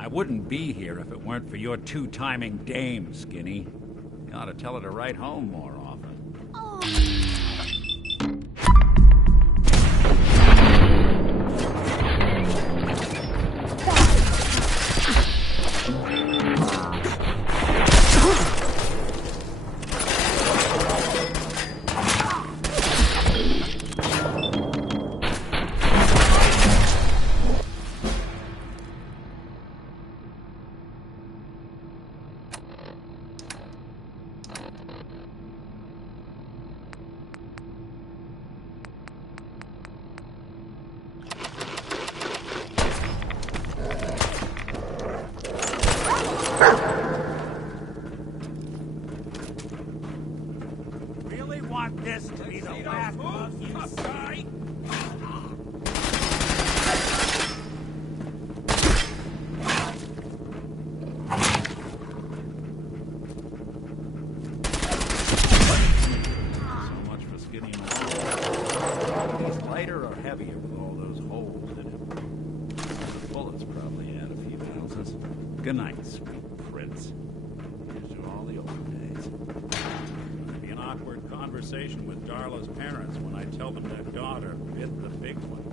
I wouldn't be here if it weren't for your two-timing dame, Skinny. You ought to tell her to write home more often. Oh. Really want this to be the last of you sight? So much for Skinny Malone. He's lighter or heavier with all those holes in him? The bullets probably add a few ounces. Good night, sweet prince. Here's to all the old days. It'll be an awkward conversation with Darla's parents when I tell them their daughter bit the big one.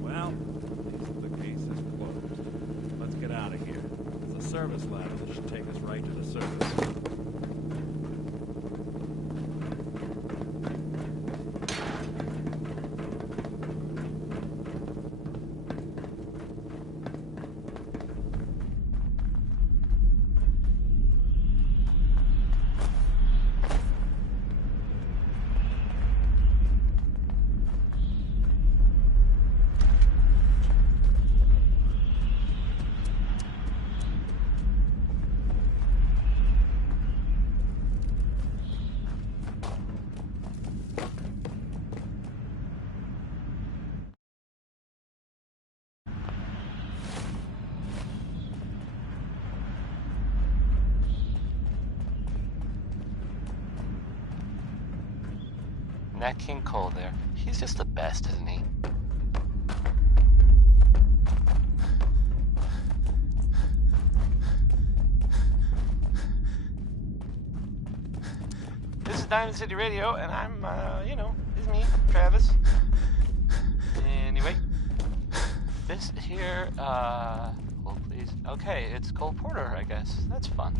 Well, at least the case is closed. Let's get out of here. There's a service ladder that should take us right to the surface. Nat King Cole there. He's just the best, isn't he? This is Diamond City Radio, and I'm, it's me, Travis. Anyway, this here, hold please. Okay, it's Cole Porter, I guess. That's fun.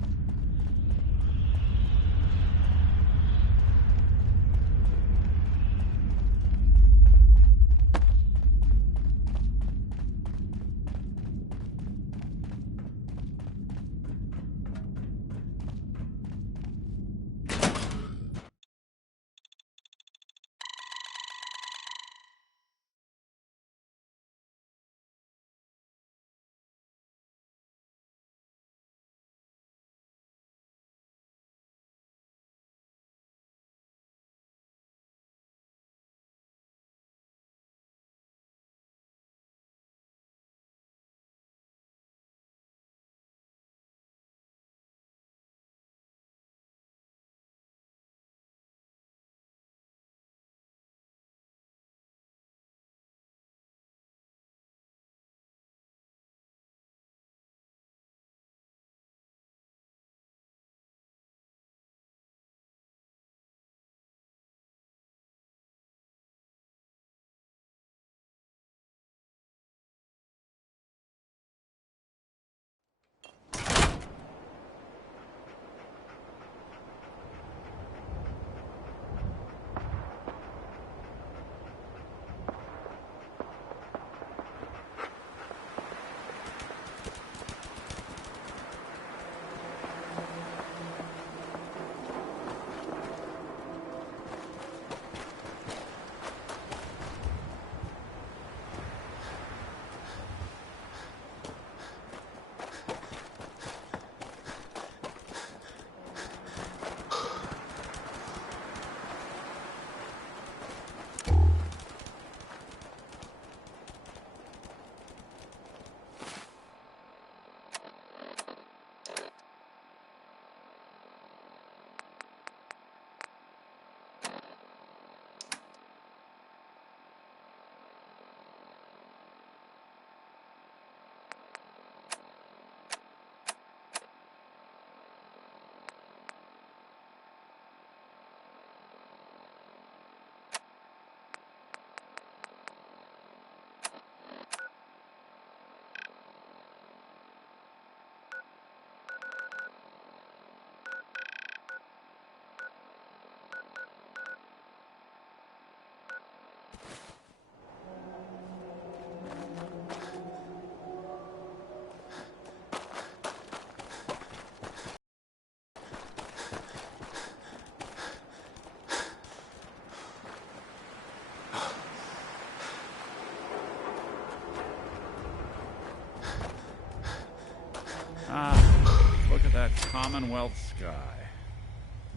that Commonwealth sky.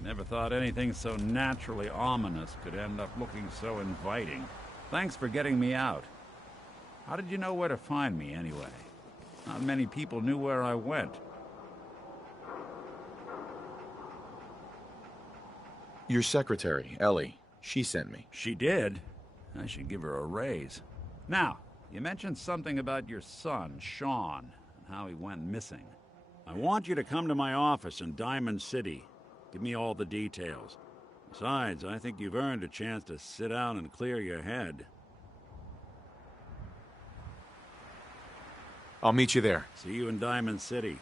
Never thought anything so naturally ominous could end up looking so inviting. Thanks for getting me out. How did you know where to find me, anyway? Not many people knew where I went. Your secretary, Ellie, she sent me. She did? I should give her a raise. Now, you mentioned something about your son, Sean, and how he went missing. I want you to come to my office in Diamond City. Give me all the details. Besides, I think you've earned a chance to sit down and clear your head. I'll meet you there. See you in Diamond City.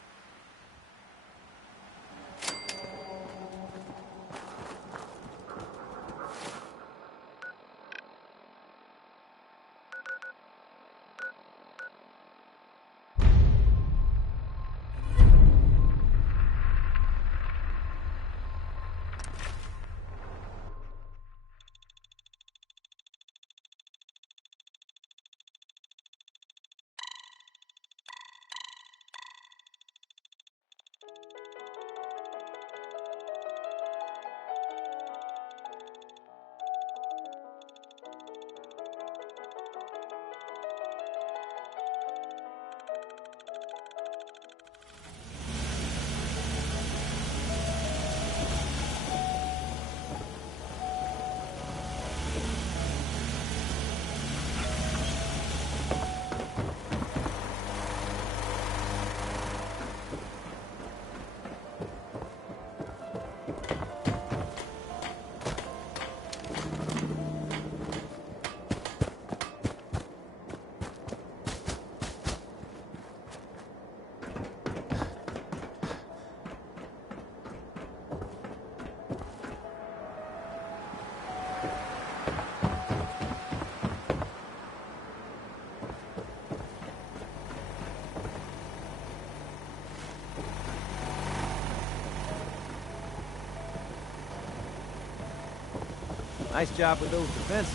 Nice job with those defenses.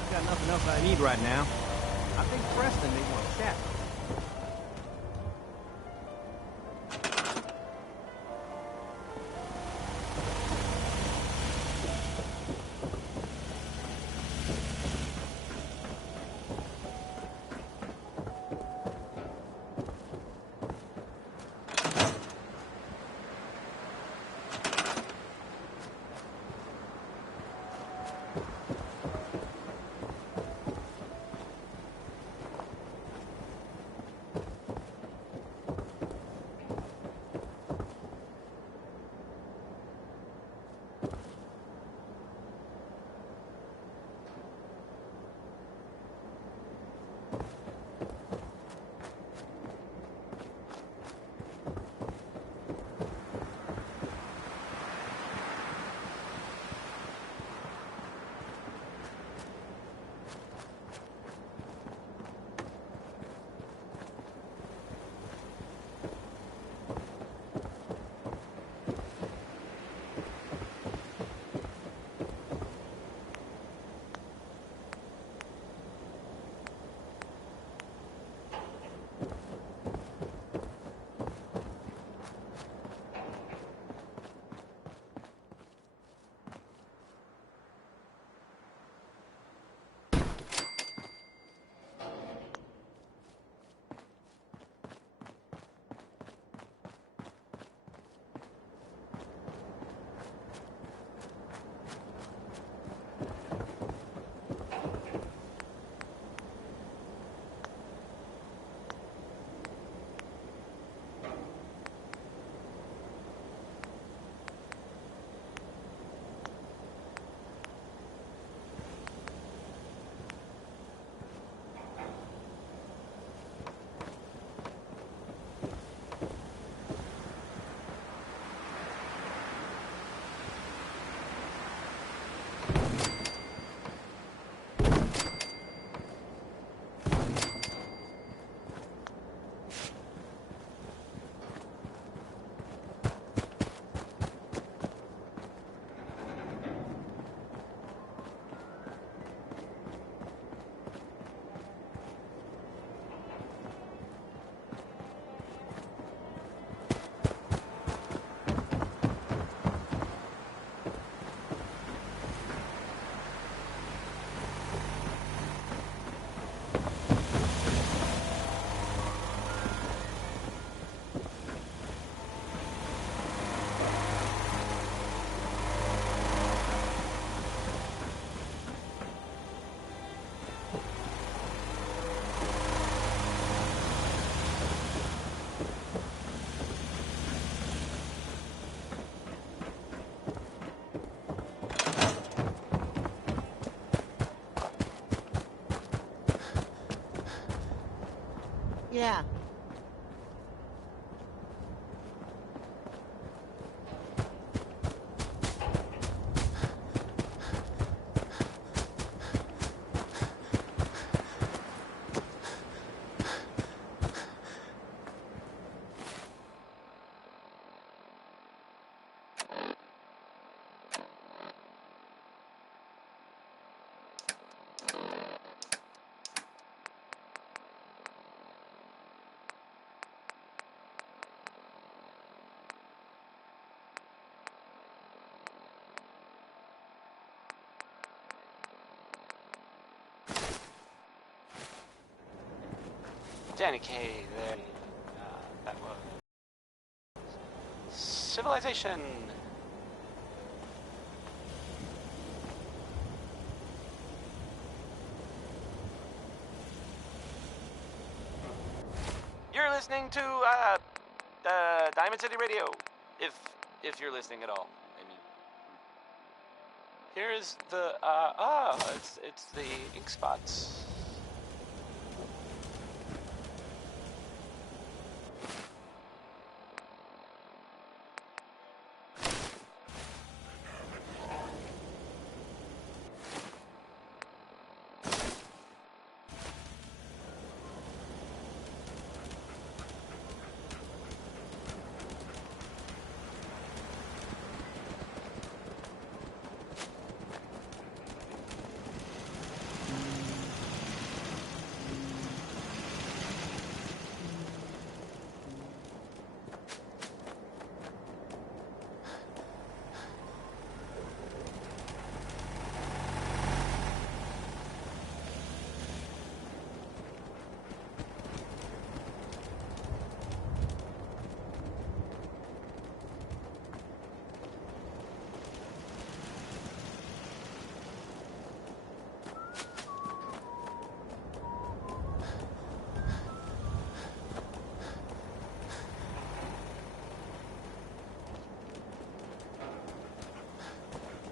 I've got nothing else I need right now. I think Preston may want to chat. Yeah. Danny Kaye, there. That was Civilization. You're listening to Diamond City Radio, if you're listening at all. I mean, here is the it's the ink spots.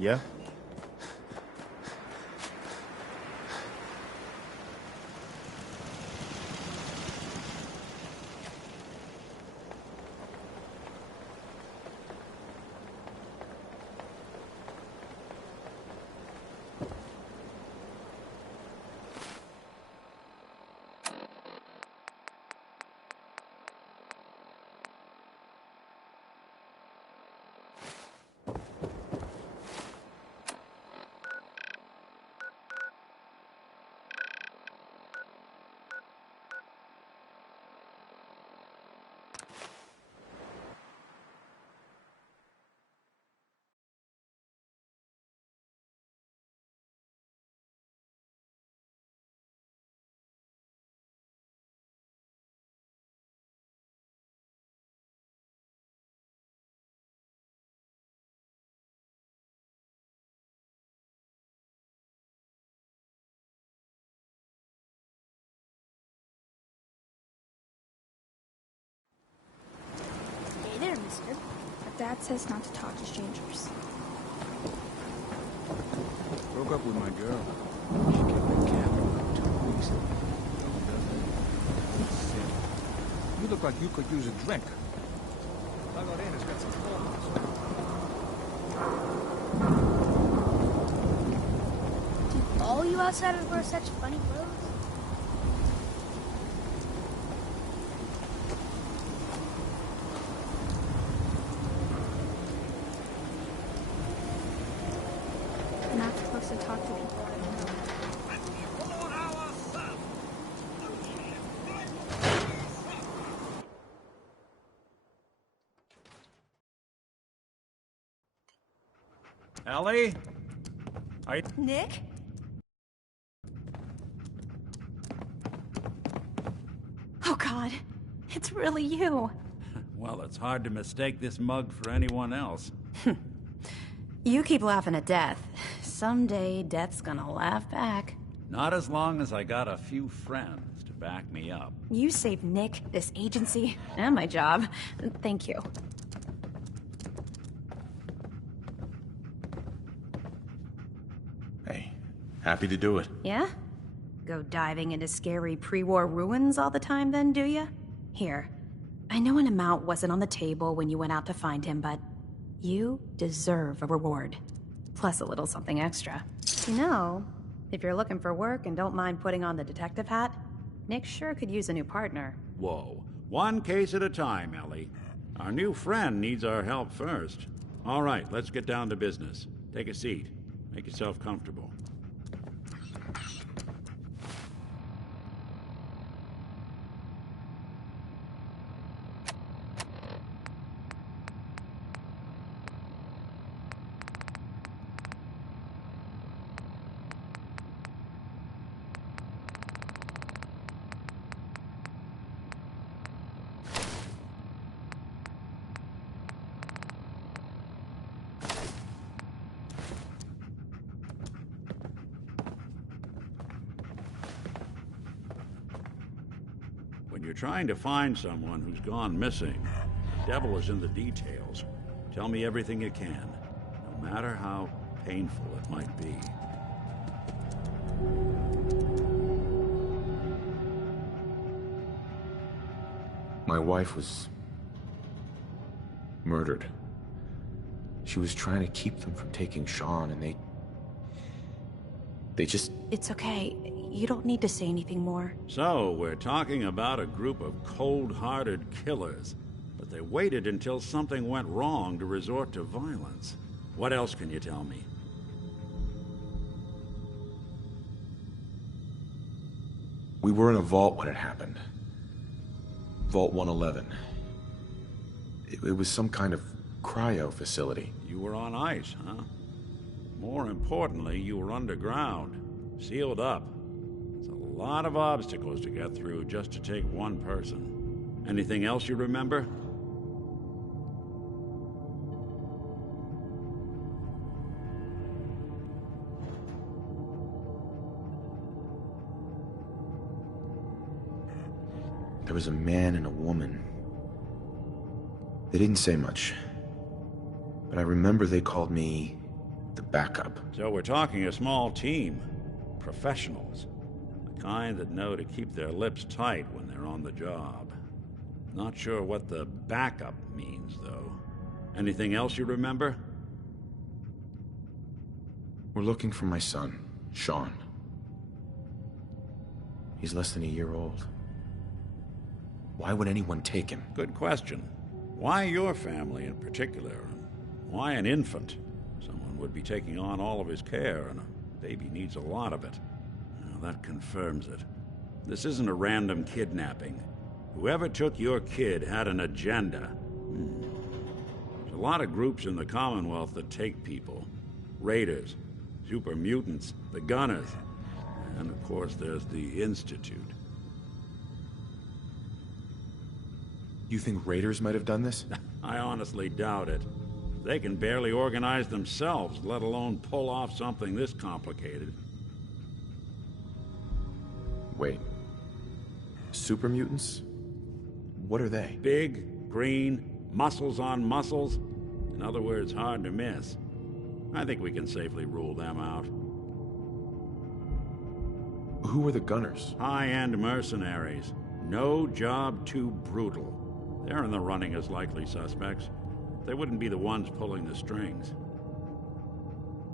Yeah? Hey there, mister. Dad says not to talk to strangers. Broke up with my girl. She kept me camping about 2 weeks. Double dozen. Sick. You look like you could use a drink. Tagarena's got some hormones. Do all you outsiders wear such funny clothes? You're not supposed to talk to people. Ellie? Nick? Oh God, it's really you. Well, it's hard to mistake this mug for anyone else. You keep laughing at death. Someday, death's gonna laugh back. Not as long as I got a few friends to back me up. You saved Nick, this agency, and my job. Thank you. Hey, happy to do it. Yeah? Go diving into scary pre-war ruins all the time then, do you? Here, I know an amount wasn't on the table when you went out to find him, but you deserve a reward. Plus a little something extra. You know, if you're looking for work and don't mind putting on the detective hat, Nick sure could use a new partner. Whoa. One case at a time, Ellie. Our new friend needs our help first. All right, let's get down to business. Take a seat. Make yourself comfortable. When you're trying to find someone who's gone missing, the devil is in the details. Tell me everything you can, no matter how painful it might be. My wife was murdered. She was trying to keep them from taking Sean, and they just... It's okay. You don't need to say anything more. So, we're talking about a group of cold-hearted killers, but they waited until something went wrong to resort to violence. What else can you tell me? We were in a vault when it happened. Vault 111. It was some kind of cryo facility. You were on ice, huh? More importantly, you were underground, sealed up. It's a lot of obstacles to get through just to take one person. Anything else you remember? There was a man and a woman. They didn't say much, but I remember they called me the backup. So we're talking a small team. Professionals. The kind that know to keep their lips tight when they're on the job. Not sure what the backup means, though. Anything else you remember? We're looking for my son, Sean. He's less than a year old. Why would anyone take him? Good question. Why your family in particular? Why an infant? Someone would be taking on all of his care, and a baby needs a lot of it. Now, that confirms it. This isn't a random kidnapping. Whoever took your kid had an agenda. There's a lot of groups in the Commonwealth that take people. Raiders, super mutants, the Gunners, and of course there's the Institute. You think raiders might have done this? I honestly doubt it. They can barely organize themselves, let alone pull off something this complicated. Wait. Super mutants? What are they? Big, green, muscles on muscles. In other words, hard to miss. I think we can safely rule them out. Who are the Gunners? High-end mercenaries. No job too brutal. They're in the running as likely suspects. They wouldn't be the ones pulling the strings.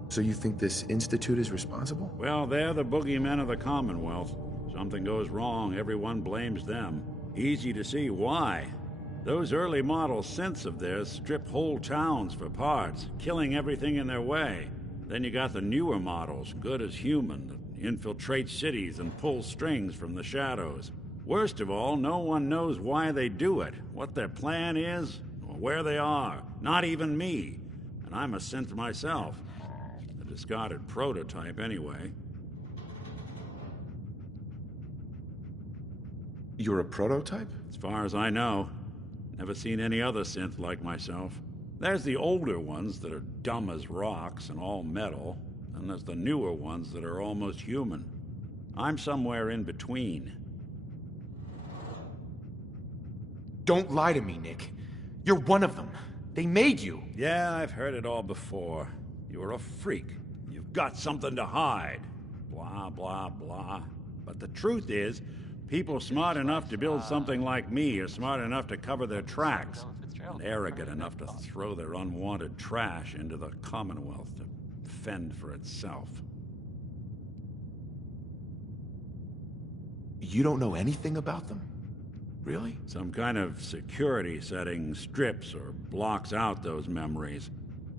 So you think this Institute is responsible? Well, they're the boogeymen of the Commonwealth. Something goes wrong, everyone blames them. Easy to see why. Those early model synths of theirs strip whole towns for parts, killing everything in their way. Then you got the newer models, good as human, that infiltrate cities and pull strings from the shadows. Worst of all, no one knows why they do it, what their plan is, or where they are. Not even me. And I'm a synth myself. A discarded prototype, anyway. You're a prototype? As far as I know. Never seen any other synth like myself. There's the older ones that are dumb as rocks and all metal, and there's the newer ones that are almost human. I'm somewhere in between. Don't lie to me, Nick. You're one of them. They made you. Yeah, I've heard it all before. You're a freak. You've got something to hide. Blah, blah, blah. But the truth is, people smart enough to build something like me are smart enough to cover their tracks, and arrogant enough to throw their unwanted trash into the Commonwealth to fend for itself. You don't know anything about them? Really? Some kind of security setting strips or blocks out those memories.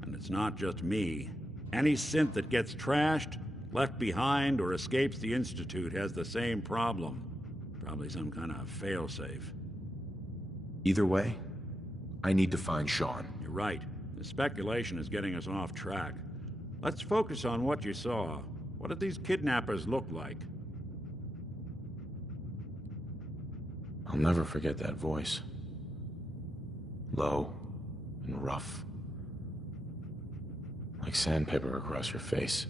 And it's not just me. Any synth that gets trashed, left behind, or escapes the Institute has the same problem. Probably some kind of failsafe. Either way, I need to find Sean. You're right. The speculation is getting us off track. Let's focus on what you saw. What did these kidnappers look like? I'll never forget that voice. Low and rough. Like sandpaper across your face.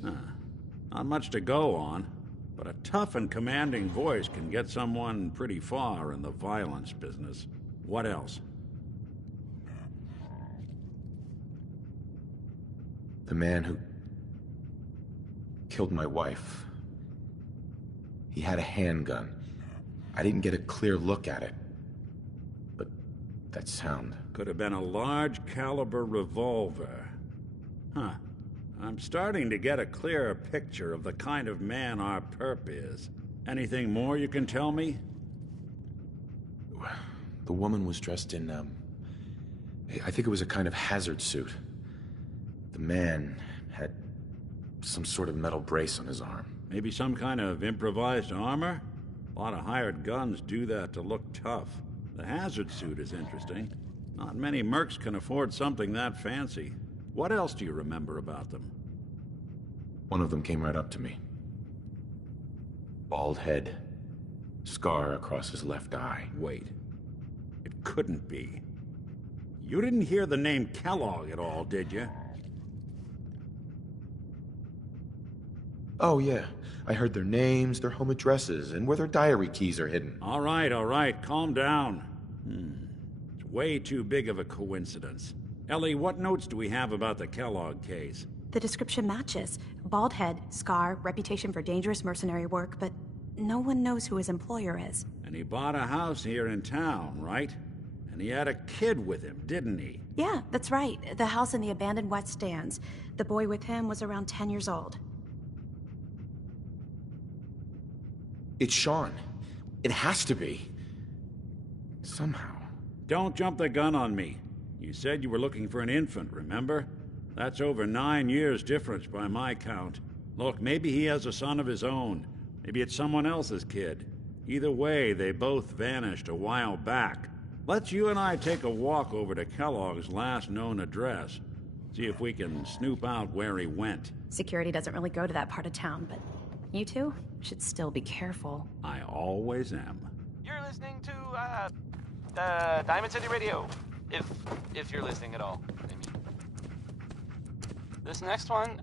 Not much to go on, but a tough and commanding voice can get someone pretty far in the violence business. What else? The man who killed my wife. He had a handgun. I didn't get a clear look at it. But that sound... Could have been a large caliber revolver. Huh. I'm starting to get a clearer picture of the kind of man our perp is. Anything more you can tell me? The woman was dressed in, I think it was a kind of hazard suit. The man had some sort of metal brace on his arm. Maybe some kind of improvised armor? A lot of hired guns do that to look tough. The hazard suit is interesting. Not many mercs can afford something that fancy. What else do you remember about them? One of them came right up to me. Bald head. Scar across his left eye. Wait. It couldn't be. You didn't hear the name Kellogg at all, did you? Oh, yeah. I heard their names, their home addresses, and where their diary keys are hidden. All right. Calm down. It's way too big of a coincidence. Ellie, what notes do we have about the Kellogg case? The description matches. Bald head, scar, reputation for dangerous mercenary work, but no one knows who his employer is. And he bought a house here in town, right? And he had a kid with him, didn't he? Yeah, that's right. The house in the abandoned West Stands. The boy with him was around 10 years old. It's Sean. It has to be. Somehow. Don't jump the gun on me. You said you were looking for an infant, remember? That's over 9 years difference by my count. Look, maybe he has a son of his own. Maybe it's someone else's kid. Either way, they both vanished a while back. Let's you and I take a walk over to Kellogg's last known address. See if we can snoop out where he went. Security doesn't really go to that part of town, but you two should still be careful. I always am. You're listening to, Diamond City Radio. If you're listening at all, I mean. This next one,